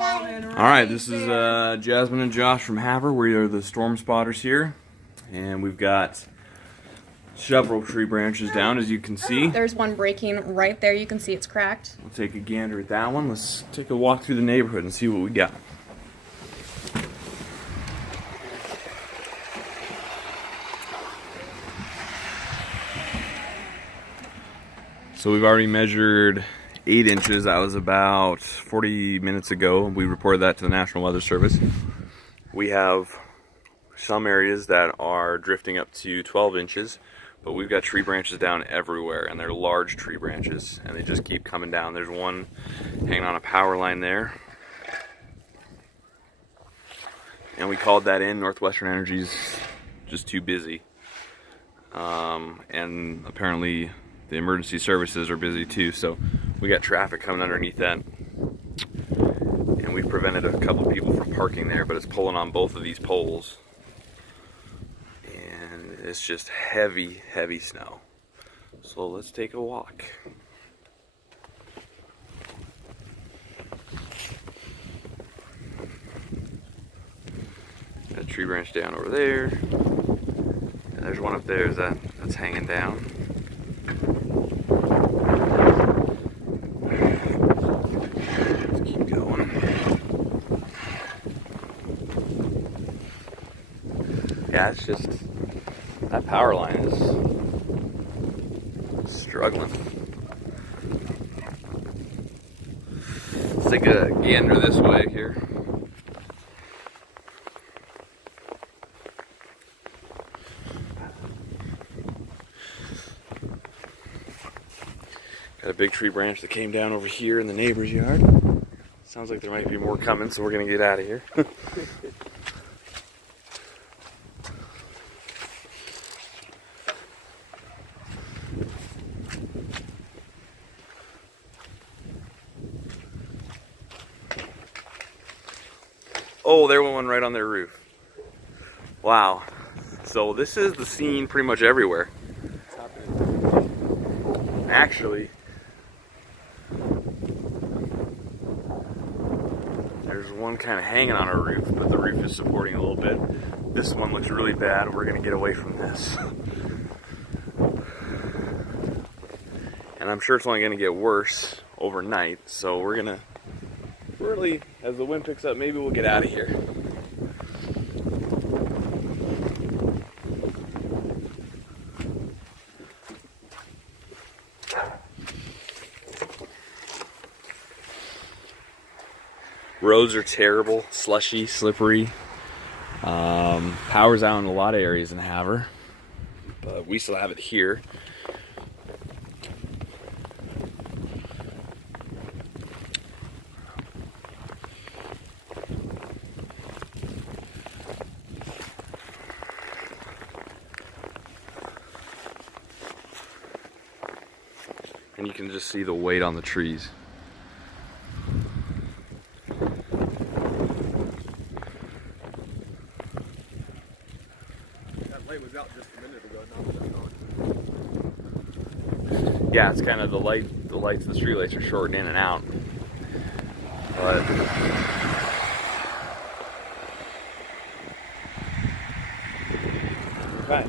Alright, this is Jasmine and Josh from Havre. We are the storm spotters here. And we've got several tree branches down, as you can see. There's one breaking right there. You can see it's cracked. We'll take a gander at that one. Let's take a walk through the neighborhood and see what we got. So we've already measured 8 inches. That was about 40 minutes ago. We reported that to the National Weather Service. We have some areas that are drifting up to 12 inches, but we've got tree branches down everywhere, and they're large tree branches, and they just keep coming down. There's one hanging on a power line there. And we called that in. Northwestern Energy's just too busy. And apparently the emergency services are busy too, so we got traffic coming underneath that. And we've prevented a couple of people from parking there, but it's pulling on both of these poles. And it's just heavy, heavy snow. So let's take a walk. Got a tree branch down over there. And there's one up there that's hanging down. Let's keep going. Yeah, it's just that power line is struggling. Let's take a gander this way here. Got a big tree branch that came down over here in the neighbor's yard. Sounds like there might be more coming, so we're gonna get out of here. Oh, there went one right on their roof. Wow. So this is the scene pretty much everywhere. Actually, there's one kind of hanging on our roof, but the roof is supporting a little bit. This one looks really bad. We're gonna get away from this. And I'm sure it's only gonna get worse overnight, so we're gonna really, as the wind picks up, maybe we'll get out of here. Roads are terrible, slushy, slippery. Power's out in a lot of areas in Havre, but we still have it here. And you can just see the weight on the trees. Was out just a minute ago, now it's gone. Yeah, it's kind of the lights, the street lights are shorting in and out. But okay.